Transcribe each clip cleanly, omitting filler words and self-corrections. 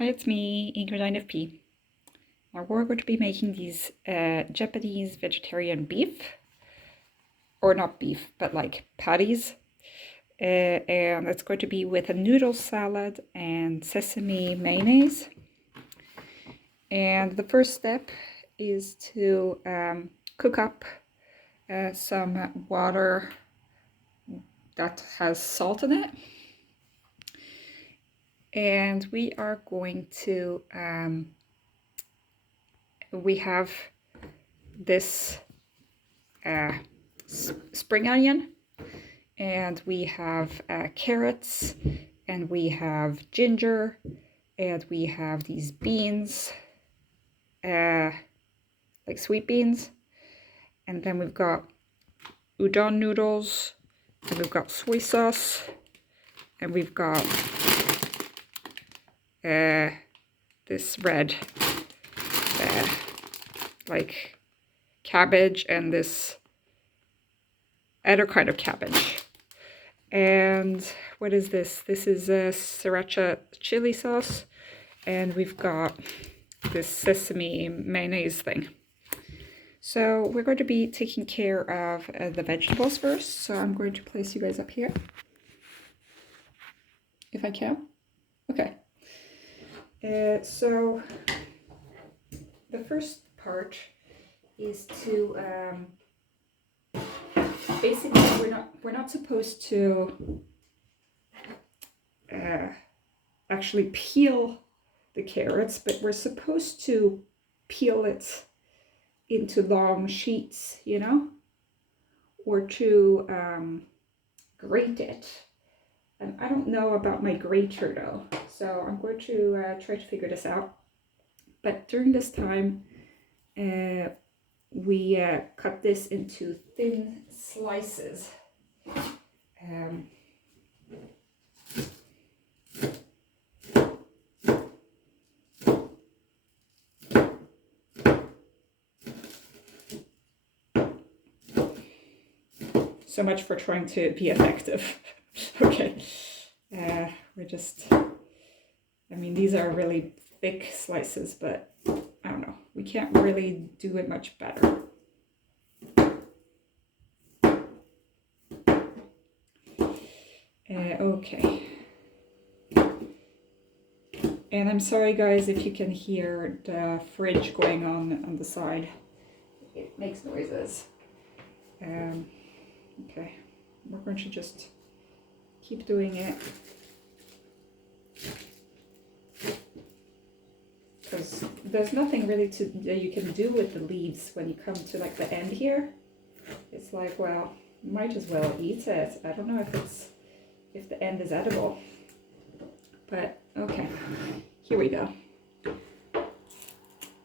Hi, it's me, Ingrid FP. Now we're going to be making these Japanese vegetarian beef, or not beef, but like patties. And it's going to be with a noodle salad and sesame mayonnaise. And the first step is to cook up some water that has salt in it. And we are going to, we have this spring onion, and we have carrots, and we have ginger, and we have these beans, like sweet beans, and then we've got udon noodles, and we've got soy sauce, and we've got this red like cabbage, and this other kind of cabbage. And what is this? This is a sriracha chili sauce, and we've got this sesame mayonnaise thing. So we're going to be taking care of the vegetables first. So I'm going to place you guys up here, if I can. Okay. So the first part is to basically we're not supposed to actually peel the carrots, but we're supposed to peel it into long sheets, you know, or to grate it. And I don't know about my grater though, so I'm going to try to figure this out. But during this time, we cut this into thin slices. So much for trying to be effective. Okay, we're just, I mean, these are really thick slices, but I don't know, we can't really do it much better. Okay. And I'm sorry guys if you can hear the fridge going on the side. It makes noises. Okay, we're going to just keep doing it, because there's nothing really that you can do with the leaves when you come to like the end here. It's like, well, might as well eat it. I don't know if the end is edible, but okay, here we go.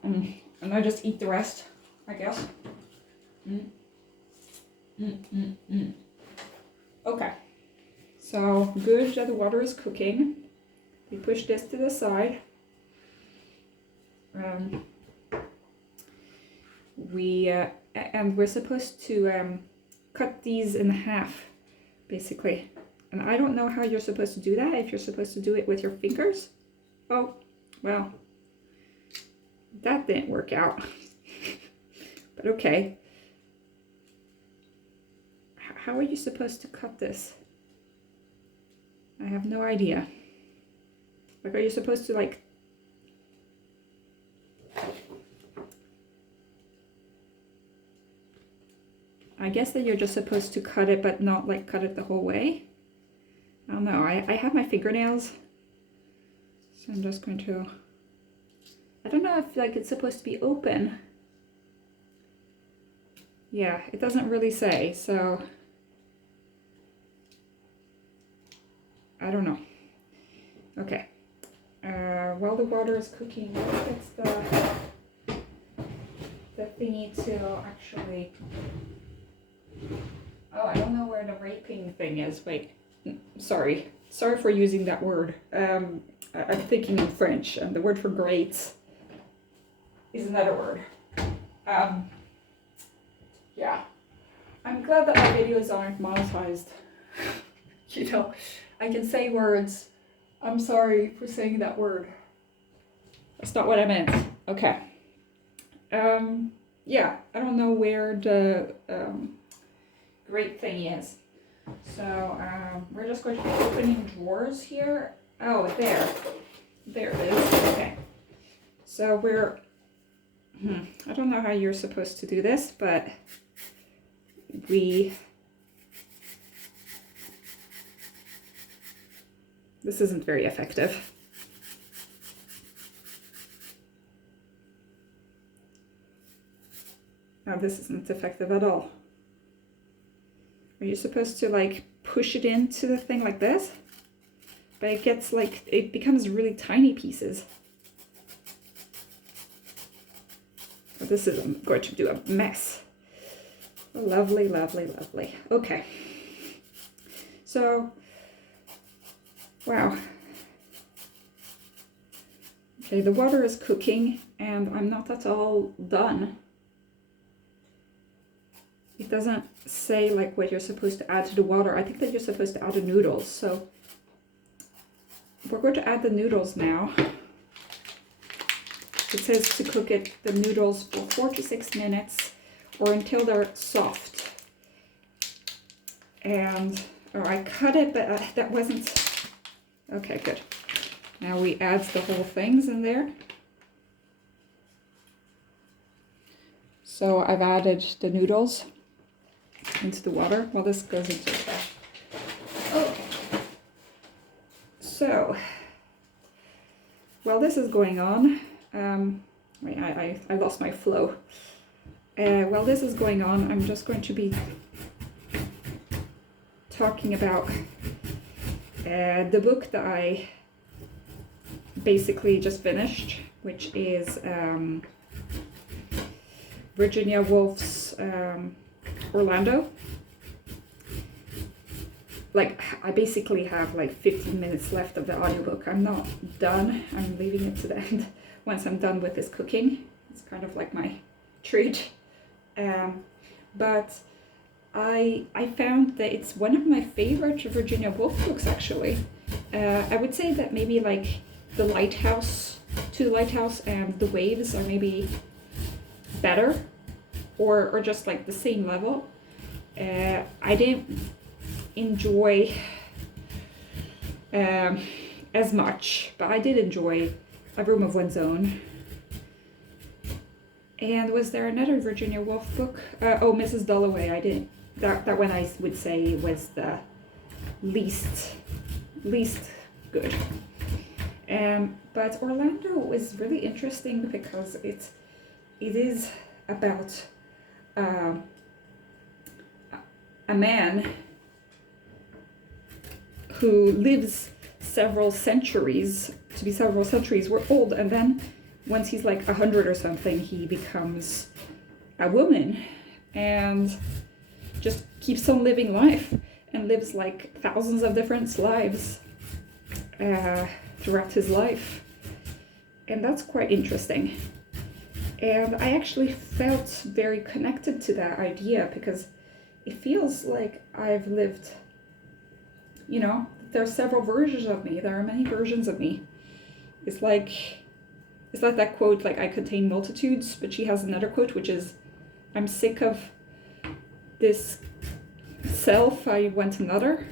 And I just eat the rest, I guess. Okay, so good that the water is cooking. We push this to the side. We're supposed to cut these in half, basically. And I don't know how you're supposed to do that, if you're supposed to do it with your fingers. Oh, well, that didn't work out. But okay. How are you supposed to cut this? I have no idea. Like, are you supposed to like... I guess that you're just supposed to cut it, but not like cut it the whole way. I don't know. I have my fingernails, so I'm just going to... I don't know if like it's supposed to be open. Yeah, it doesn't really say, so... I don't know. Okay. While the water is cooking, it's the thingy to actually... Oh, I don't know where the raping thing is. Wait, sorry for using that word. I'm thinking in French, and the word for grate is another word. Yeah, I'm glad that my videos aren't monetized. You know, I can say words. I'm sorry for saying that word. That's not what I meant. Okay. Yeah, I don't know where the grate thingy is. So we're just going to be opening drawers here. Oh, there. There it is. Okay. So we're, I don't know how you're supposed to do this, but this isn't very effective. No, this isn't effective at all. Are you supposed to like push it into the thing like this? But it gets like, it becomes really tiny pieces. But this is going to do a mess. Lovely, lovely, lovely. Okay. So, wow. Okay, the water is cooking and I'm not at all done. It doesn't say like what you're supposed to add to the water. I think that you're supposed to add the noodles. So we're going to add the noodles now. It says to cook the noodles for 4 to 6 minutes or until they're soft. And, I cut it, but that wasn't, okay, good. Now we add the whole things in there. So I've added the noodles into the water. Well, this goes into the trash. Okay. So, while this is going on, wait, I lost my flow. While this is going on, I'm just going to be talking about the book that I basically just finished, which is Virginia Woolf's Orlando. Like, I basically have like 15 minutes left of the audiobook. I'm not done. I'm leaving it to the end once I'm done with this cooking. It's kind of like my treat. But I found that it's one of my favorite Virginia Woolf books, actually. I would say that maybe like The Lighthouse, To the Lighthouse and The Waves are maybe better, or just like the same level. I didn't enjoy as much, but I did enjoy A Room of One's Own. And was there another Virginia Woolf book? Oh, Mrs. Dalloway. I didn't. That one I would say was the least good. But Orlando was really interesting because it is about a man who lives several centuries old, and then once he's like 100 or something, he becomes a woman and just keeps on living life and lives like thousands of different lives throughout his life. And that's quite interesting. And I actually felt very connected to that idea because it feels like I've lived, you know, there are several versions of me. There are many versions of me. It's like that quote, like, I contain multitudes, but she has another quote, which is, I'm sick of this self, I want another,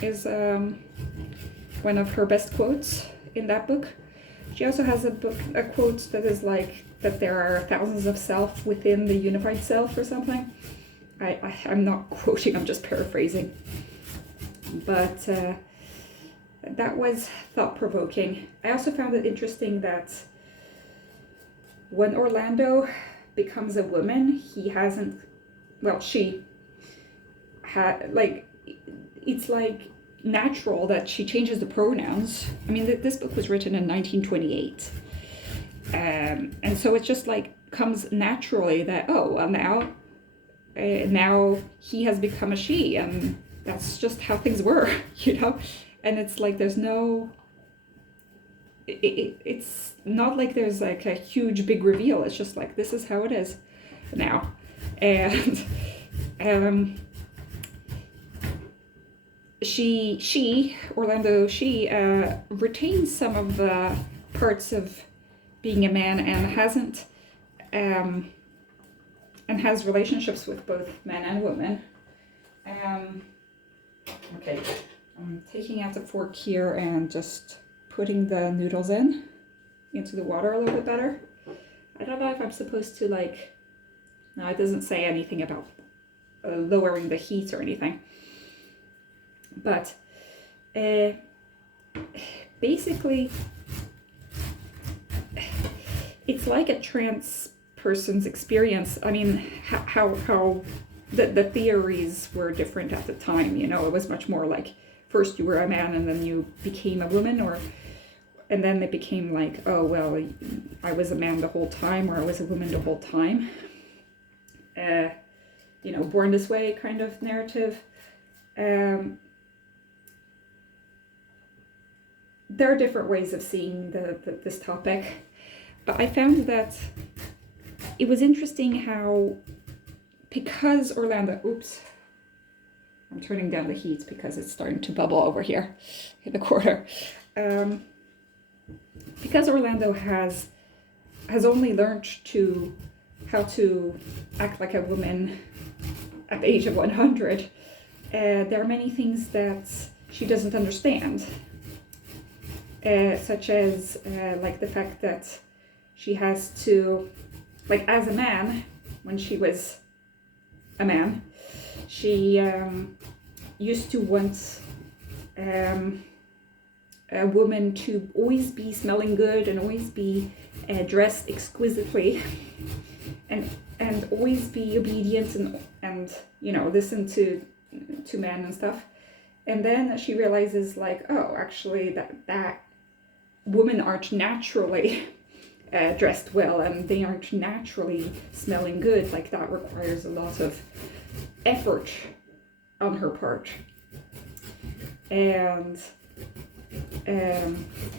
is one of her best quotes in that book. She also has a quote that is like, that there are thousands of self within the unified self or something. I'm not quoting, I'm just paraphrasing. But that was thought-provoking. I also found it interesting that when Orlando becomes a woman, she had, like, it's like natural that she changes the pronouns. I mean, this book was written in 1928. And so it just like comes naturally that, oh, well, now he has become a she, and that's just how things were, you know? And it's like there's no, it's not like there's like a huge big reveal. It's just like, this is how it is now. And Orlando, retains some of the parts of being a man and has relationships with both men and women. Okay, I'm taking out the fork here and just putting the noodles into the water a little bit better. I don't know if I'm supposed to like, no, it doesn't say anything about lowering the heat or anything. But basically, it's like a trans person's experience. I mean, how the theories were different at the time. You know, it was much more like first you were a man and then you became a woman, and then it became like, oh well, I was a man the whole time, or I was a woman the whole time. You know, born this way kind of narrative. There are different ways of seeing this topic, but I found that it was interesting how, because Orlando, oops, I'm turning down the heat because it's starting to bubble over here in the corner. Because Orlando has only learned how to act like a woman at the age of 100, there are many things that she doesn't understand. Such as like the fact that she has to, like as a man, when she was a man, she used to want a woman to always be smelling good and always be dressed exquisitely and always be obedient and you know, listen to men and stuff. And then she realizes like, oh, actually that women aren't naturally dressed well, and they aren't naturally smelling good. Like that requires a lot of effort on her part. And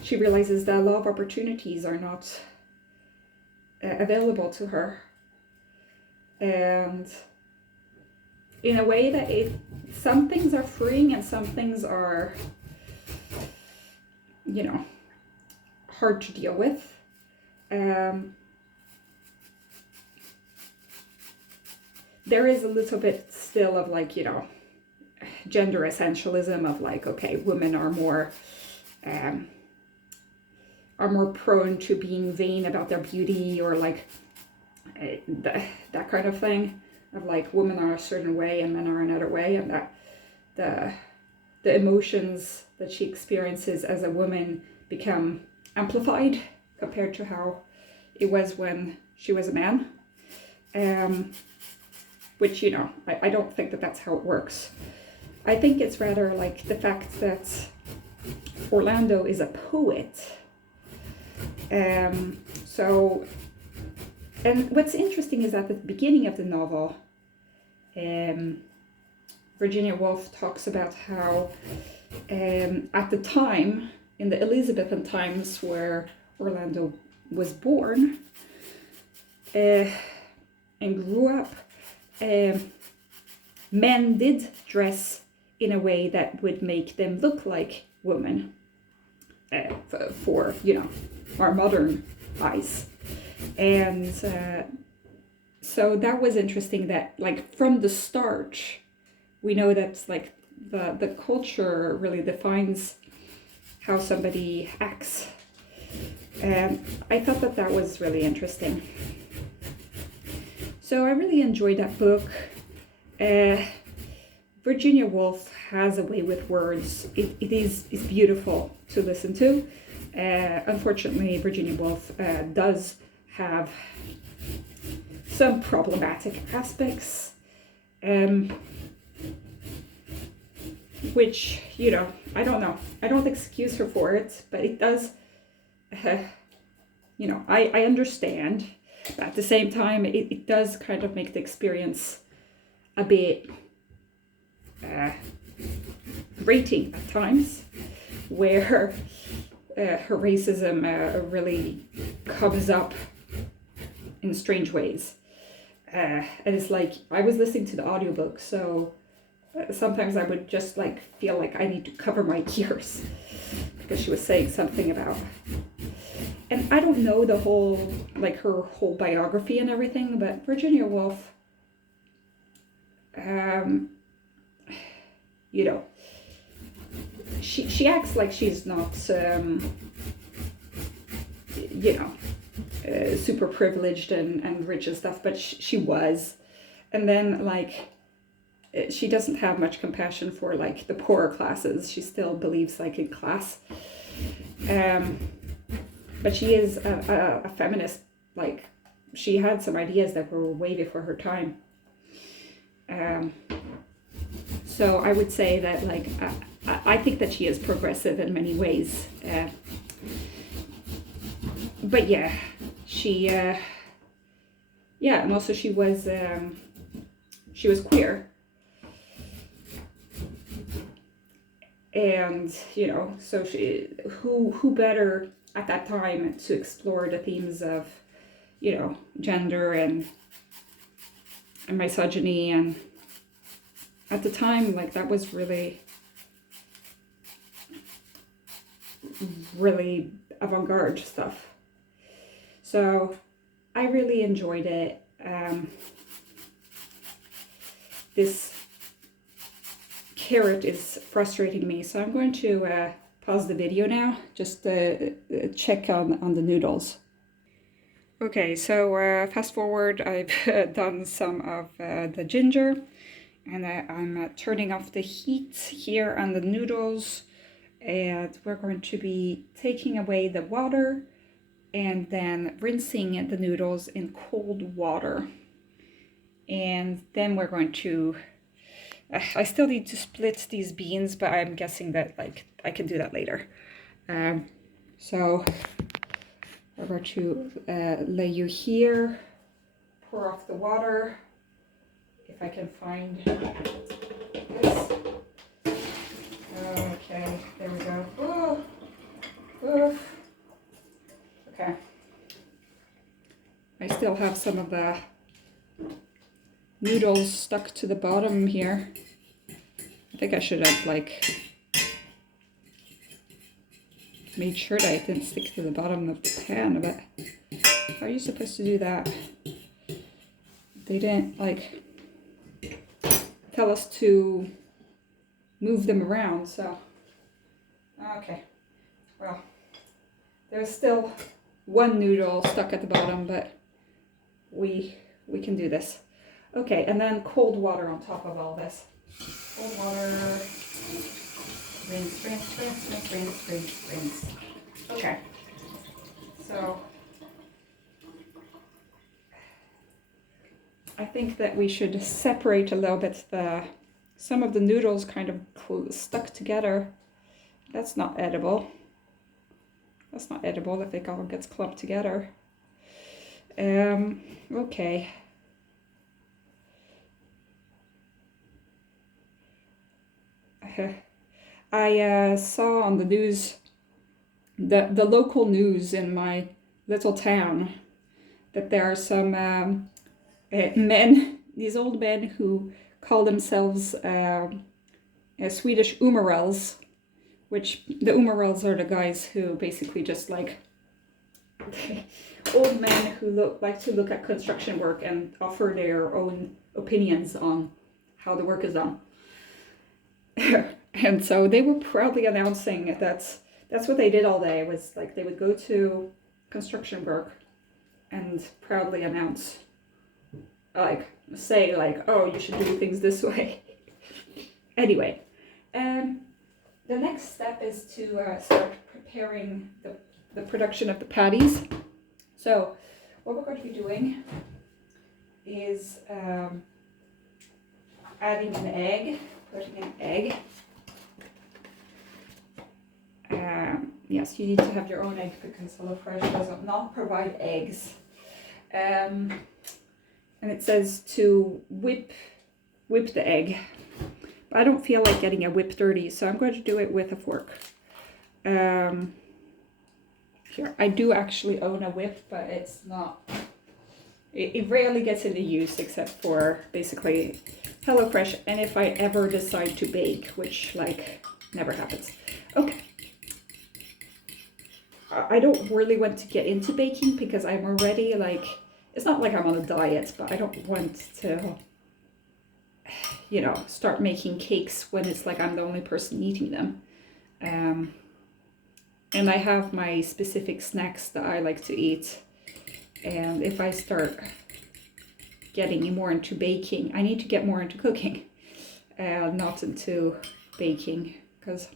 she realizes that a lot of opportunities are not available to her. And in a way that some things are freeing and some things are, you know, hard to deal with. There is a little bit still of like, you know, gender essentialism of like, okay, women are more prone to being vain about their beauty, or like that kind of thing of like women are a certain way and men are another way, and that the emotions that she experiences as a woman become amplified compared to how it was when she was a man. Which, you know, I don't think that that's how it works. I think it's rather like the fact that Orlando is a poet. So, and what's interesting is that at the beginning of the novel, Virginia Woolf talks about how at the time, in the Elizabethan times where Orlando was born and grew up, men did dress in a way that would make them look like women for, you know, our modern eyes. And so that was interesting that like from the start, we know that like the culture really defines how somebody acts. And I thought that that was really interesting. So I really enjoyed that book. Virginia Woolf has a way with words. It is beautiful to listen to. Unfortunately, Virginia Woolf does have some problematic aspects, which, you know, I don't know. I don't excuse her for it, but it does, you know, I understand. But at the same time, it does kind of make the experience a bit grating at times, where her racism really comes up in strange ways. And it's like, I was listening to the audiobook, so sometimes I would just like feel like I need to cover my ears because she was saying something about and I don't know the whole, like her whole biography and everything, but Virginia Woolf, you know, she acts like she's not, you know, super privileged and rich and stuff, but she was. And then, like, she doesn't have much compassion for, like, the poorer classes. She still believes, like, in class. But she is a feminist. Like, she had some ideas that were way before her time. So I would say that, like, I think that she is progressive in many ways. But yeah, she, yeah, and also she was queer. And, you know, so who better at that time to explore the themes of, you know, gender and misogyny, and at the time, like, that was really avant-garde stuff. So I really enjoyed it. This carrot is frustrating me, so I'm going to pause the video now, just check on the noodles. Okay, so fast forward, I've done some of the ginger, and I'm turning off the heat here on the noodles, and we're going to be taking away the water and then rinsing the noodles in cold water. And then we're going to, I still need to split these beans, but I'm guessing that, like, I can do that later. So we're going to lay you here, pour off the water, if I can find this. Okay, there we go. Oh, oof. Okay. I still have some of the noodles stuck to the bottom here. I think I should have, like, made sure that it didn't stick to the bottom of the pan, but how are you supposed to do that? They didn't, like, tell us to move them around, so okay. Well, there's still one noodle stuck at the bottom, but we can do this. Okay, and then cold water on top of all this. Cold water. Rinse, rinse, rinse, rinse, rinse, rinse, rinse. Okay. So I think that we should separate a little bit some of the noodles kind of stuck together. That's not edible. That's not edible if it all gets clumped together. Okay. I saw on the news, the local news in my little town, that there are some men, these old men who call themselves Swedish umarels, which the umarels are the guys who basically just, like, old men who like to look at construction work and offer their own opinions on how the work is done. And so they were proudly announcing that that's what they did all day, was, like, they would go to construction work and proudly announce, like, say, like, oh, you should do things this way. Anyway, the next step is to start preparing the production of the patties. So what we're going to be doing is adding an egg, putting an egg. Yes, you need to have your own egg because HelloFresh does not provide eggs. And it says to whip the egg. But I don't feel like getting a whip dirty, so I'm going to do it with a fork. Here, I do actually own a whip, but it's not, it rarely gets into use except for basically HelloFresh, and if I ever decide to bake, which, like, never happens. Okay. I don't really want to get into baking because I'm already like, it's not like I'm on a diet, but I don't want to, you know, start making cakes when it's like I'm the only person eating them. And I have my specific snacks that I like to eat. And if I start getting more into baking, I need to get more into cooking, not into baking, because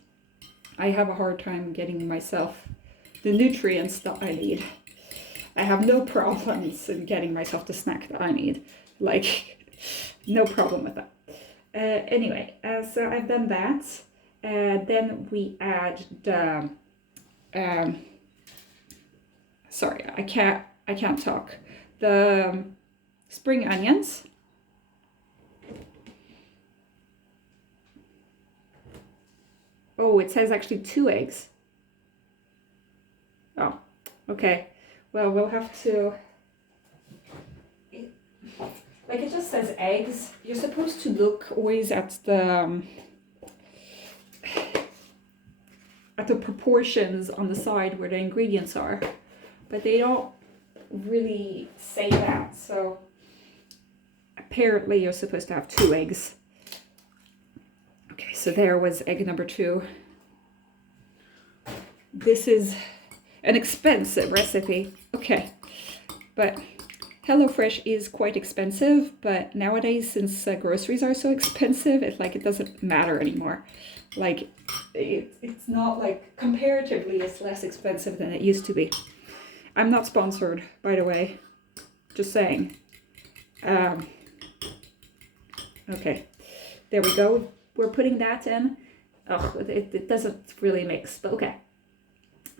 I have a hard time getting myself the nutrients that I need. I have no problems in getting myself the snack that I need. Like, no problem with that. Anyway, so I've done that. Then we add the, sorry, I can't talk. The spring onions. Oh, it says actually 2 eggs. Oh, okay. Well, we'll have to, like it just says eggs. You're supposed to look always at the proportions on the side where the ingredients are, but they don't really say that. So apparently you're supposed to have 2 eggs. Okay, so there was egg number 2. This is an expensive recipe. Okay, but HelloFresh is quite expensive, but nowadays, since groceries are so expensive, it doesn't matter anymore. Like, it's not like, comparatively, it's less expensive than it used to be. I'm not sponsored, by the way. Just saying. Okay, there we go. We're putting that in. Oh, it doesn't really mix, but okay.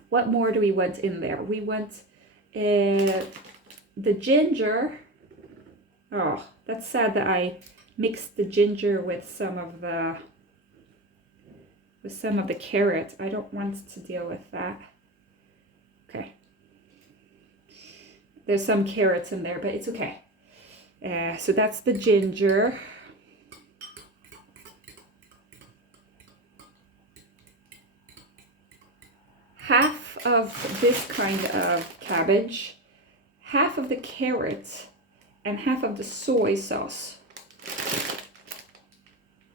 What more do we want in there? We want the ginger. Oh, that's sad that I mixed the ginger with some of the carrot. I don't want to deal with that. Okay. There's some carrots in there, but it's okay. So that's the ginger. Half of this kind of cabbage, half of the carrot, and half of the soy sauce.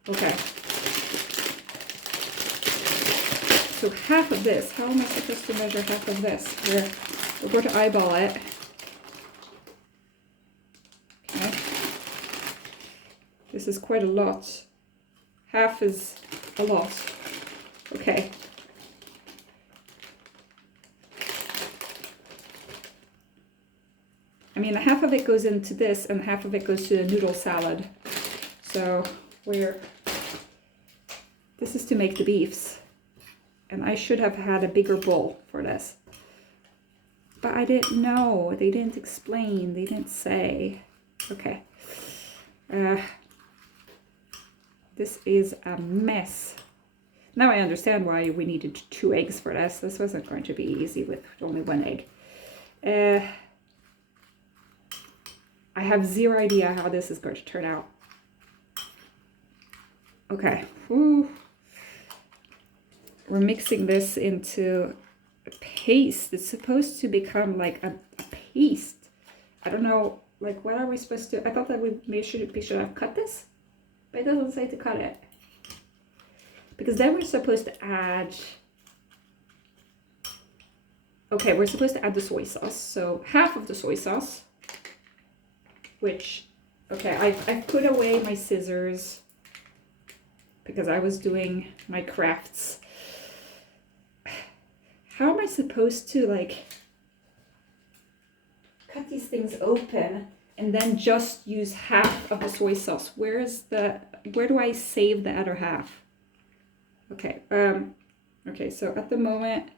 Okay. So half of this, how am I supposed to measure half of this? We're going to eyeball it. Okay. This is quite a lot. Half is a lot. Okay. I mean, half of it goes into this and half of it goes to the noodle salad. So this is to make the beefs. And I should have had a bigger bowl for this. But I didn't know. They didn't explain. They didn't say. Okay. This is a mess. Now I understand why we needed 2 eggs for this. This wasn't going to be easy with only 1 egg. I have zero idea how this is going to turn out. Okay. Whew. We're mixing this into a paste. It's supposed to become like a paste. I don't know, like what are we supposed to, I thought that we should have cut this, but it doesn't say to cut it. Because then we're supposed to add, okay, we're supposed to add the soy sauce. So half of the soy sauce, which, okay, I put away my scissors because I was doing my crafts. How am I supposed to like cut these things open and then just use half of the soy sauce? Where do I save the other half? Okay, okay, so at the moment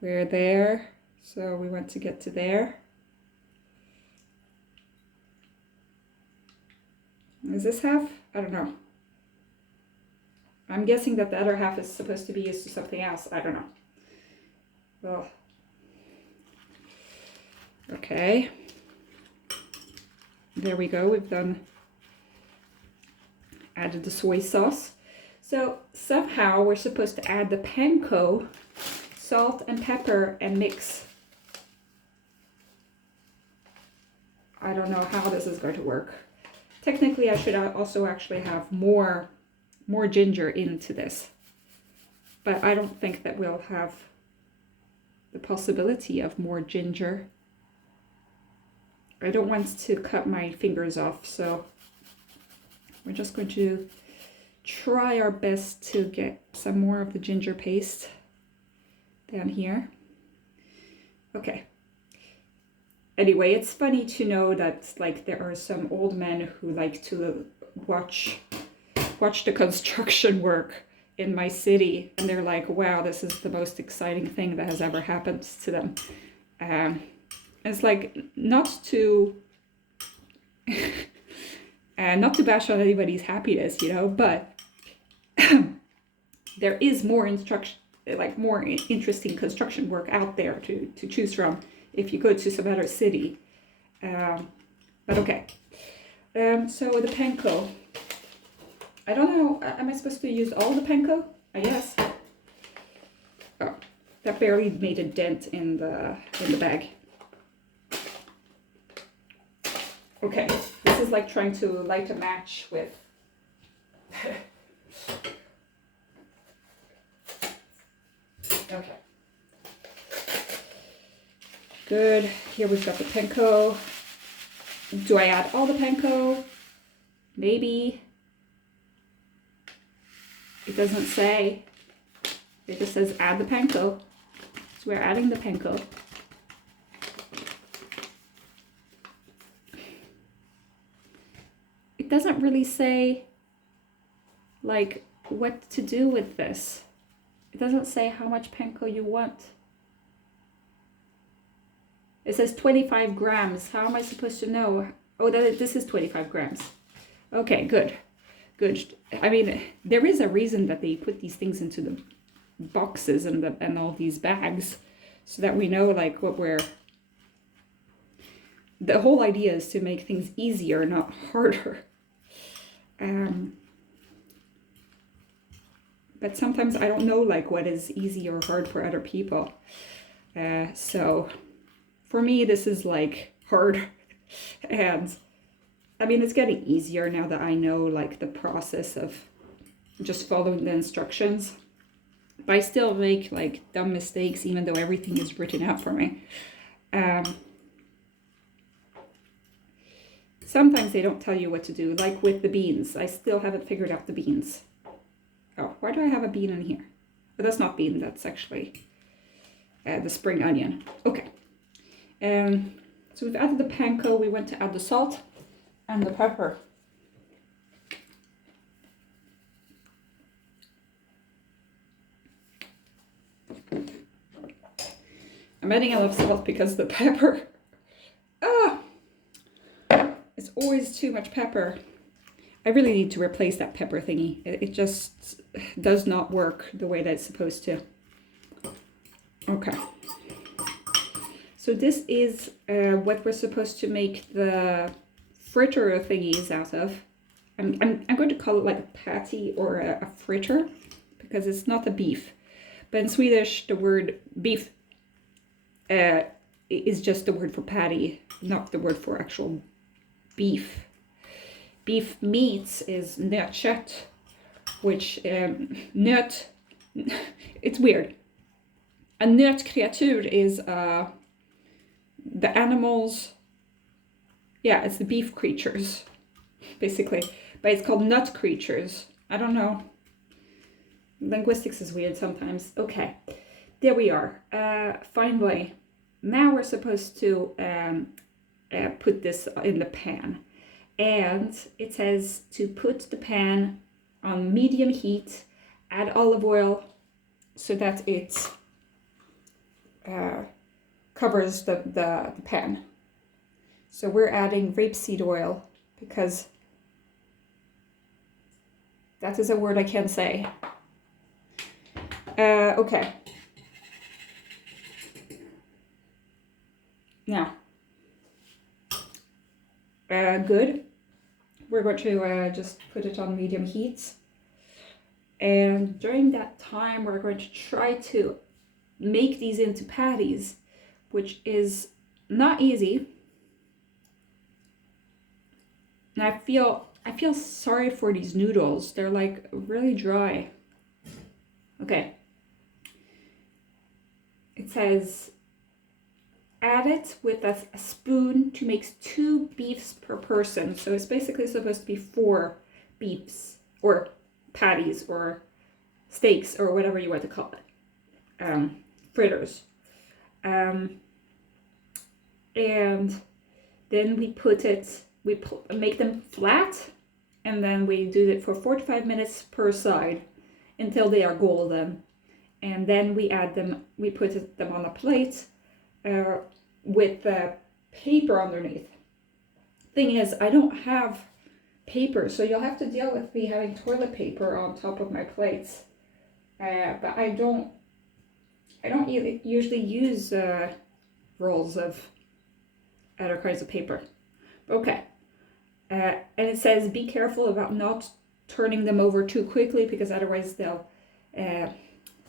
we're there. So we want to get to there. Is this half? I don't know. I'm guessing that the other half is supposed to be used to something else. I don't know. Well, okay. There we go. We've added the soy sauce. So somehow we're supposed to add the panko salt and pepper and mix. I don't know how this is going to work. Technically, I should also actually have more ginger into this. But I don't think that we'll have the possibility of more ginger. I don't want to cut my fingers off, so we're just going to try our best to get some more of the ginger paste down here. Okay. Anyway, it's funny to know that like there are some old men who like to watch the construction work in my city, and they're like, wow, this is the most exciting thing that has ever happened to them. It's like not to bash on anybody's happiness, you know, but there is more interesting construction work out there to choose from if you go to some other city. But okay. So the panko. I don't know, am I supposed to use all the panko? I guess. Oh, that barely made a dent in the bag. Okay, this is like trying to light a match with okay. Good. Here we've got the panko. Do I add all the panko? Maybe. It doesn't say. It just says add the panko. So we're adding the panko. It doesn't really say like what to do with this. It doesn't say how much panko you want. It says 25 grams. How am I supposed to know? Oh, this is 25 grams. Okay, good. Good. I mean, there is a reason that they put these things into the boxes and all these bags so that we know like what we're... The whole idea is to make things easier, not harder. But sometimes I don't know like what is easy or hard for other people. So for me, this is like hard. And I mean, it's getting easier now that I know like the process of just following the instructions. But I still make like dumb mistakes even though everything is written out for me. Sometimes they don't tell you what to do, like with the beans. I still haven't figured out the beans. Oh, why do I have a bean in here? But that's not bean, that's actually the spring onion. Okay. So we've added the panko, we went to add the salt and the pepper. I'm adding a lot of salt because the pepper, it's always too much pepper. I really need to replace that pepper thingy. It just does not work the way that it's supposed to. Okay. So this is what we're supposed to make the fritter thingies out of. I'm going to call it like a patty or a fritter because it's not a beef. But in Swedish, the word beef is just the word for patty, not the word for actual beef. Beef meats is nötkött, which it's weird. A nötkreatur is the animals, yeah, it's the beef creatures, basically. But it's called nut creatures. I don't know. Linguistics is weird sometimes. Okay, there we are. Finally, now we're supposed to put this in the pan. And it says to put the pan on medium heat, add olive oil so that it covers the pan. So we're adding rapeseed oil because that is a word I can't say. Okay. Now, good. We're going to just put it on medium heat. And during that time, we're going to try to make these into patties, which is not easy. And I feel sorry for these noodles. They're like really dry. Okay. It says add it with a spoon to make 2 beefs per person. So it's basically supposed to be 4 beefs or patties or steaks or whatever you want to call it. Fritters. And then we make them flat, and then we do it for 45 minutes per side until they are golden. And then we put them on a plate with paper underneath. Thing is, I don't have paper, so you'll have to deal with me having toilet paper on top of my plates. But I don't usually use rolls of other kinds of paper. Okay. And it says be careful about not turning them over too quickly, because otherwise they'll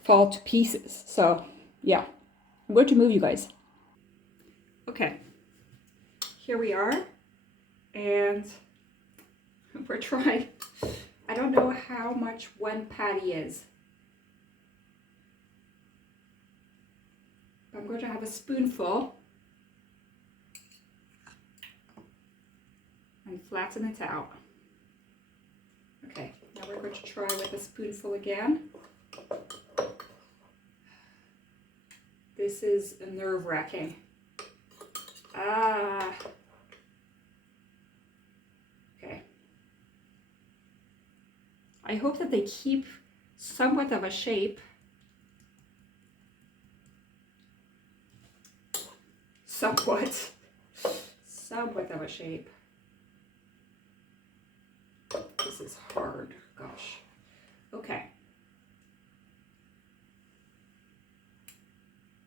fall to pieces. So yeah, I'm going to move you guys. Okay, here we are, and we're trying. I don't know how much one patty is. I'm going to have a spoonful and flatten it out. Okay, now we're going to try with a spoonful again. This is nerve-wracking. Okay. I hope that they keep somewhat of a shape. Somewhat of a shape. This is hard, gosh. Okay.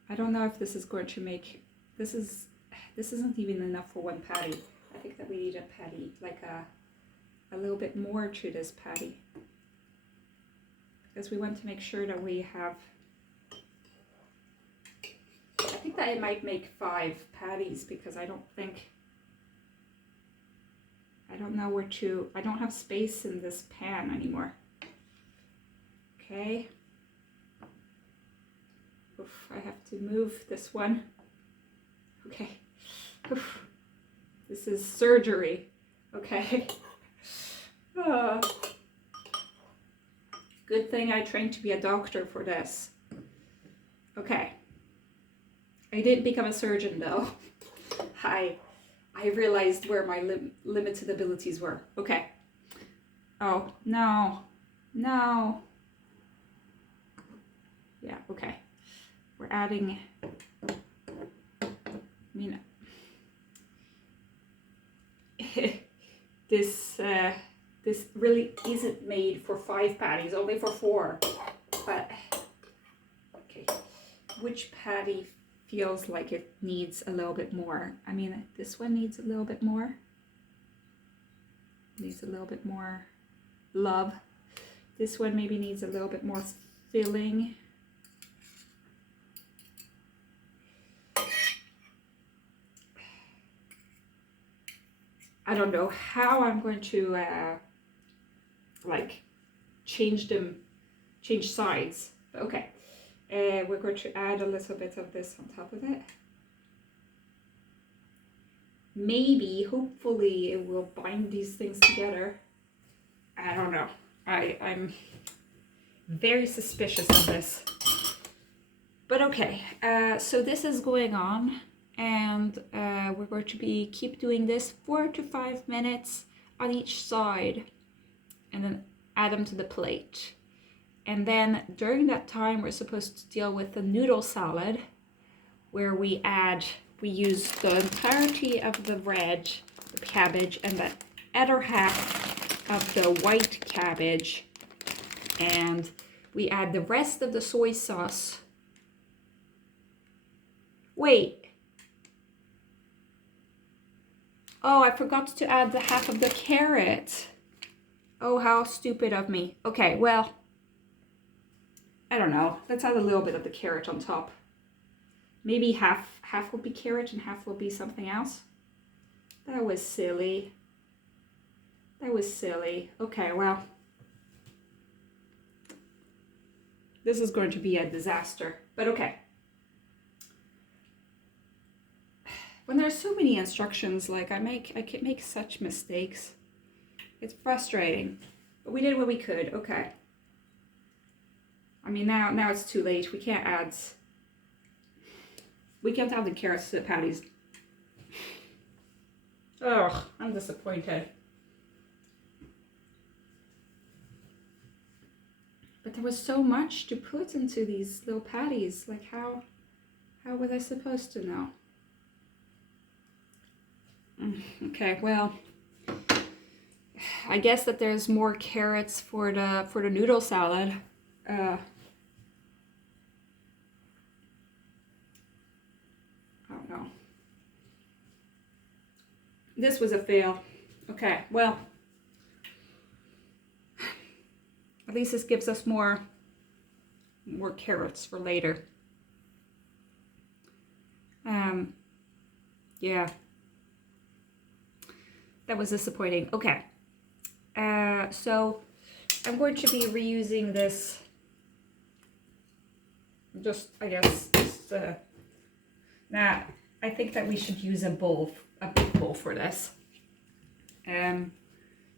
I don't know if this is going to make, this isn't even enough for one patty. I think that we need a patty, like a little bit more to this patty, because we want to make sure that we have, I think that I might make 5 patties, because I don't know where to, I don't have space in this pan anymore. Okay. Oof, I have to move this one. Okay. Oof. This is surgery. Okay. Good thing I trained to be a doctor for this. Okay. I didn't become a surgeon though. I realized where my limited abilities were. Okay. Oh, no. No. Yeah, okay. We're adding, I mean, this really isn't made for 5 patties, only for 4. But, okay, which patty feels like it needs a little bit more? I mean, this one needs a little bit more. Needs a little bit more love. This one maybe needs a little bit more filling. I don't know how I'm going to like change sides. Okay, we're going to add a little bit of this on top of it. Maybe, hopefully, it will bind these things together. I don't know. I'm very suspicious of this. But okay, so this is going on. And we're going to keep doing this 4 to 5 minutes on each side, and then add them to the plate. And then during that time, we're supposed to deal with the noodle salad, where we use the entirety of the red, the cabbage, and the other half of the white cabbage, and we add the rest of the soy sauce. Wait. Oh, I forgot to add the half of the carrot. Oh, how stupid of me. Okay, well, I don't know. Let's add a little bit of the carrot on top. Maybe half will be carrot and half will be something else. That was silly. That was silly. Okay, well. This is going to be a disaster, but okay. When there's so many instructions, like I can make such mistakes. It's frustrating, but we did what we could. Okay. I mean, now it's too late. We can't add the carrots to the patties. Ugh, I'm disappointed. But there was so much to put into these little patties. Like how was I supposed to know? Okay, well, I guess that there's more carrots for the noodle salad. I don't know. This was a fail. Okay, well, at least this gives us more carrots for later. Yeah. That was disappointing. Okay. So I'm going to be reusing this. Just, I guess, now I think that we should use a big bowl for this.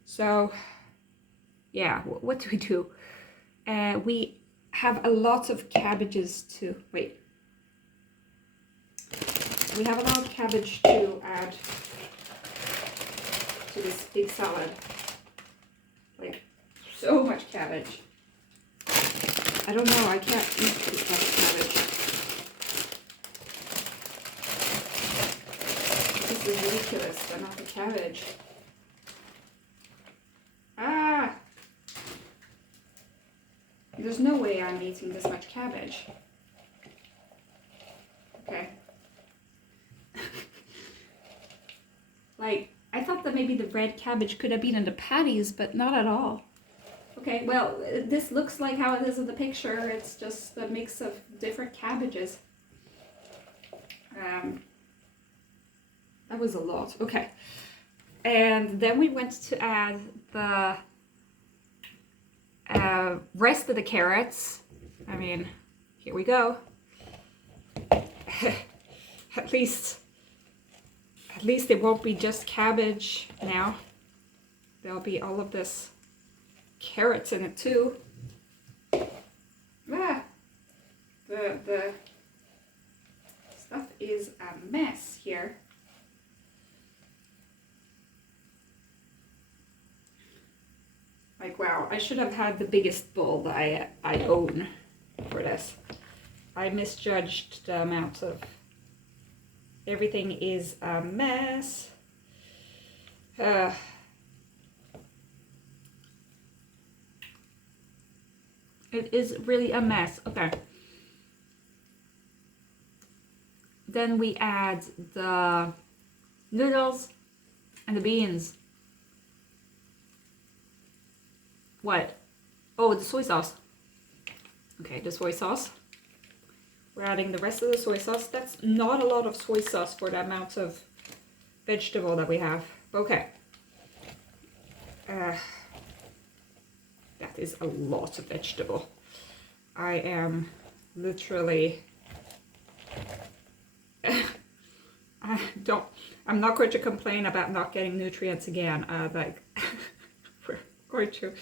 So yeah, what do we do? We have a lot of cabbages to, wait. We have a lot of cabbage to add to this big salad. Like, so much cabbage. I don't know, I can't eat this much cabbage. This is ridiculous, the amount of cabbage. Ah! There's no way I'm eating this much cabbage. Okay. Like, I thought that maybe the red cabbage could have been in the patties, but not at all. Okay, well, this looks like how it is in the picture. It's just a mix of different cabbages. That was a lot. Okay. And then we went to add the rest of the carrots. I mean, here we go. At least it won't be just cabbage now. There'll be all of this carrots in it too. Ah, the stuff is a mess here. Like, wow, I should have had the biggest bowl that I own for this. I misjudged the amount of... Everything is a mess. It is really a mess. Okay. Then we add the noodles and the beans. What? Oh, the soy sauce. Okay, the soy sauce. We're adding the rest of the soy sauce. That's not a lot of soy sauce for the amount of vegetable that we have. Okay. That is a lot of vegetable. I am literally... I'm not going to complain about not getting nutrients again. Like, we're going to...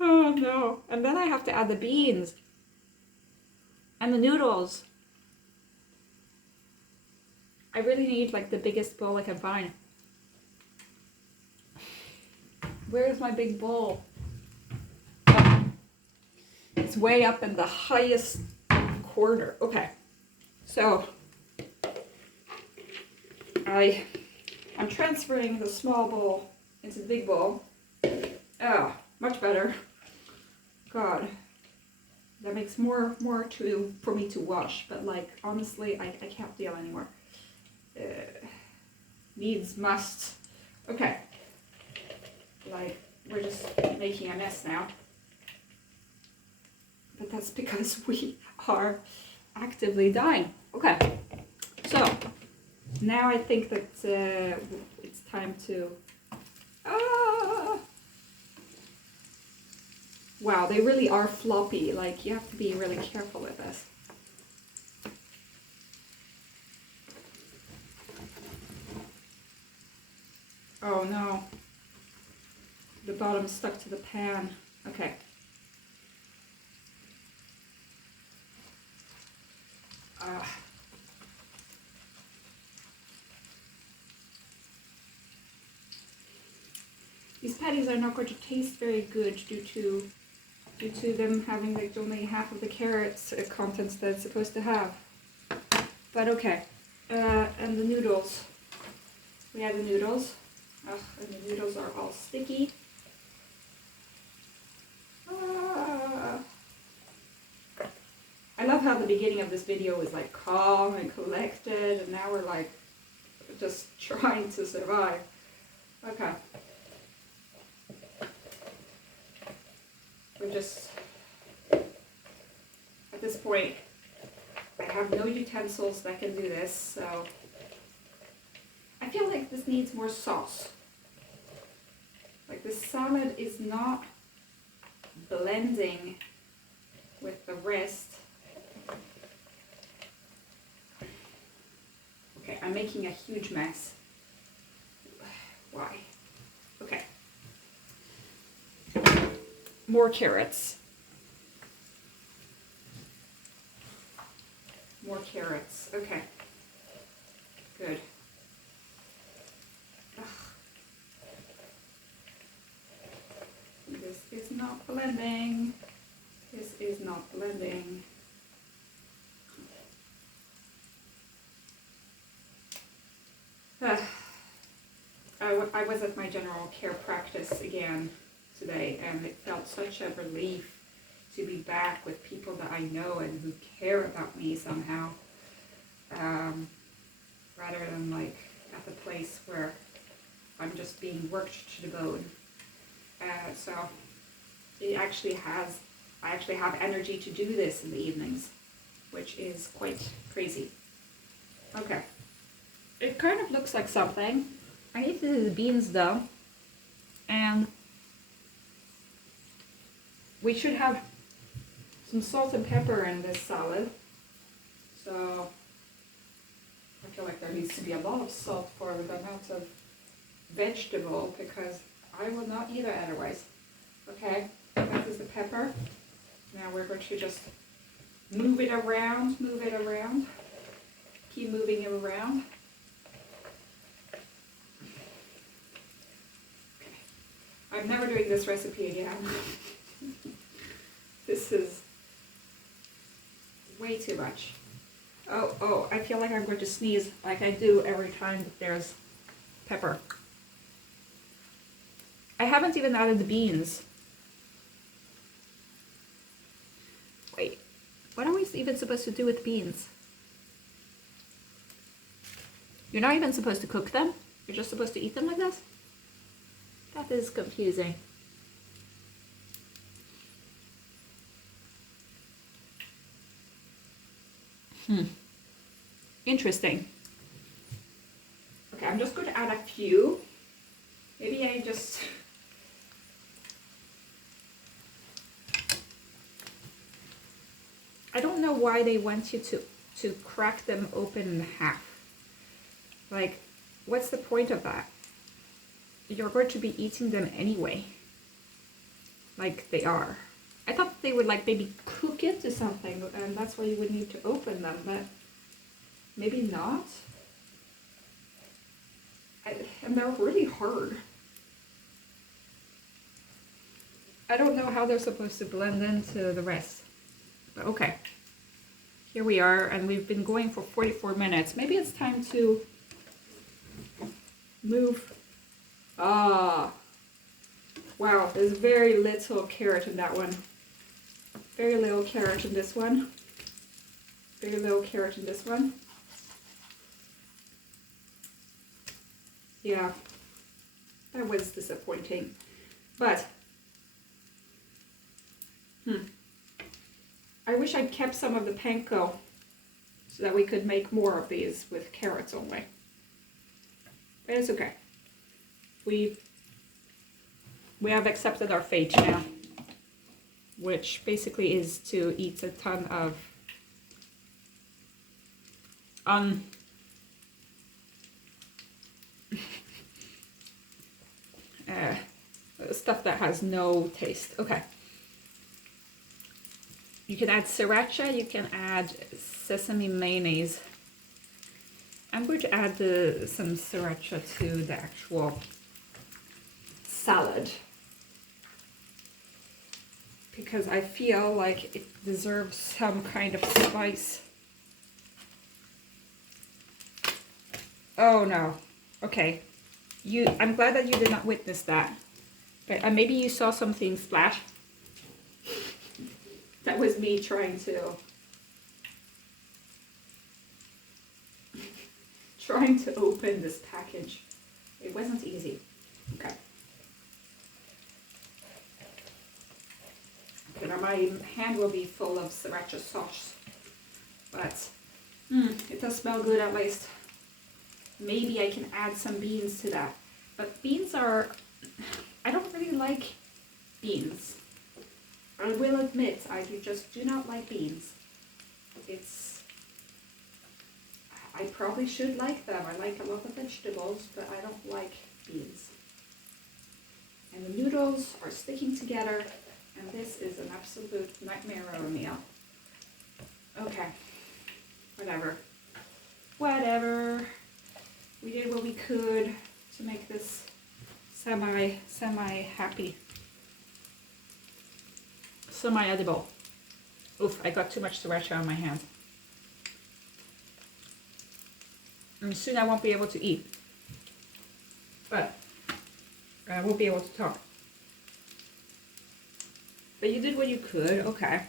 Oh no. And then I have to add the beans. And the noodles. I really need like the biggest bowl I can find. Where's my big bowl? Oh, it's way up in the highest corner. Okay. So I'm transferring the small bowl into the big bowl. Oh, much better. God. That makes more for me to wash, but like honestly, I can't deal anymore. Needs must. Okay. Like we're just making a mess now. but that's because we are actively dying. Okay, so now I think that it's time to... Wow, they really are floppy. Like, you have to be really careful with this. Oh no. The bottom stuck to the pan. Okay. These patties are not going to taste very good due to them having like only half of the carrots contents that it's supposed to have. But okay. And the noodles. We have the noodles. Ugh, and the noodles are all sticky. I love how the beginning of this video was like calm and collected, and now we're like just trying to survive. Okay. We're just, at this point, I have no utensils that can do this, so I feel like this needs more sauce. Like, this salad is not blending with the rest. Okay, I'm making a huge mess. Why? Okay. More carrots. More carrots. Okay. Good. Ugh. This is not blending. This is not blending. I was at my general care practice again today, and it felt such a relief to be back with people that I know and who care about me somehow, rather than like at the place where I'm just being worked to the bone. So I actually have energy to do this in the evenings, which is quite crazy. Okay. It kind of looks like something. I need to do the beans though, and we should have some salt and pepper in this salad. So I feel like there needs to be a lot of salt for the amount of vegetable, because I will not eat it otherwise. Okay, that is the pepper. Now we're going to just move it around, keep moving it around. Okay. I'm never doing this recipe again. This is way too much. Oh, I feel like I'm going to sneeze like I do every time that there's pepper. I haven't even added the beans. Wait, what are we even supposed to do with beans? You're not even supposed to cook them? You're just supposed to eat them like this? That is confusing. Interesting. Okay, I'm just going to add a few. Maybe I just... I don't know why they want you to crack them open in half. Like, what's the point of that? You're going to be eating them anyway. Like they are. I thought they would like maybe cook into something, and that's why you would need to open them, but maybe not. And they're really hard. I don't know how they're supposed to blend into the rest. But okay. Here we are, and we've been going for 44 minutes. Maybe it's time to move. Wow, there's very little carrot in that one. Very little carrot in this one. Very little carrot in this one. Yeah, that was disappointing. But, wish I'd kept some of the panko so that we could make more of these with carrots only. But it's okay. We have accepted our fate now, which basically is to eat a ton of stuff that has no taste. Okay. You can add sriracha, you can add sesame mayonnaise. I'm going to add some sriracha to the actual salad because I feel like it deserves some kind of spice. Oh no. Okay. I'm glad that you did not witness that. But maybe you saw something splash. That was me trying to open this package. It wasn't easy. Okay. Okay, now my hand will be full of sriracha sauce, but it does smell good at least. Maybe I can add some beans to that. But beans are, I don't really like beans. I will admit, I just do not like beans. I probably should like them. I like a lot of vegetables, but I don't like beans. And the noodles are sticking together, and this is an absolute nightmare of a meal. Okay, whatever. We did what we could to make this semi-happy. Semi-edible. Oof, I got too much sriracha on my hand. And soon I won't be able to eat. But I won't be able to talk. But you did what you could, okay.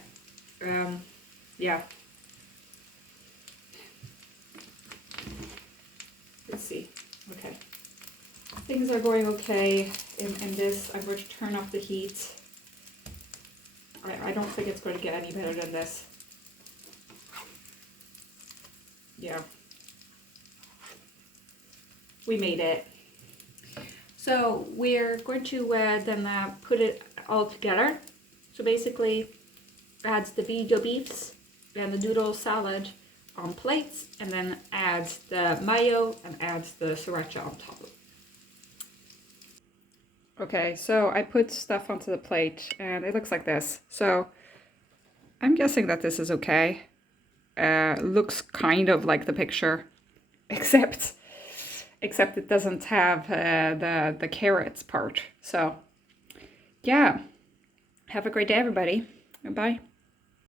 Yeah. Let's see. Okay. Things are going okay in this. I'm going to turn off the heat. I don't think it's going to get any better than this. Yeah. We made it. So we're going to then put it all together. So basically add the veal beefs and the noodle salad on plates, and then add the mayo and add the sriracha on top. Okay, so I put stuff onto the plate and it looks like this. So I'm guessing that this is okay. Looks kind of like the picture, except it doesn't have the carrots part. So yeah, have a great day, everybody. Bye.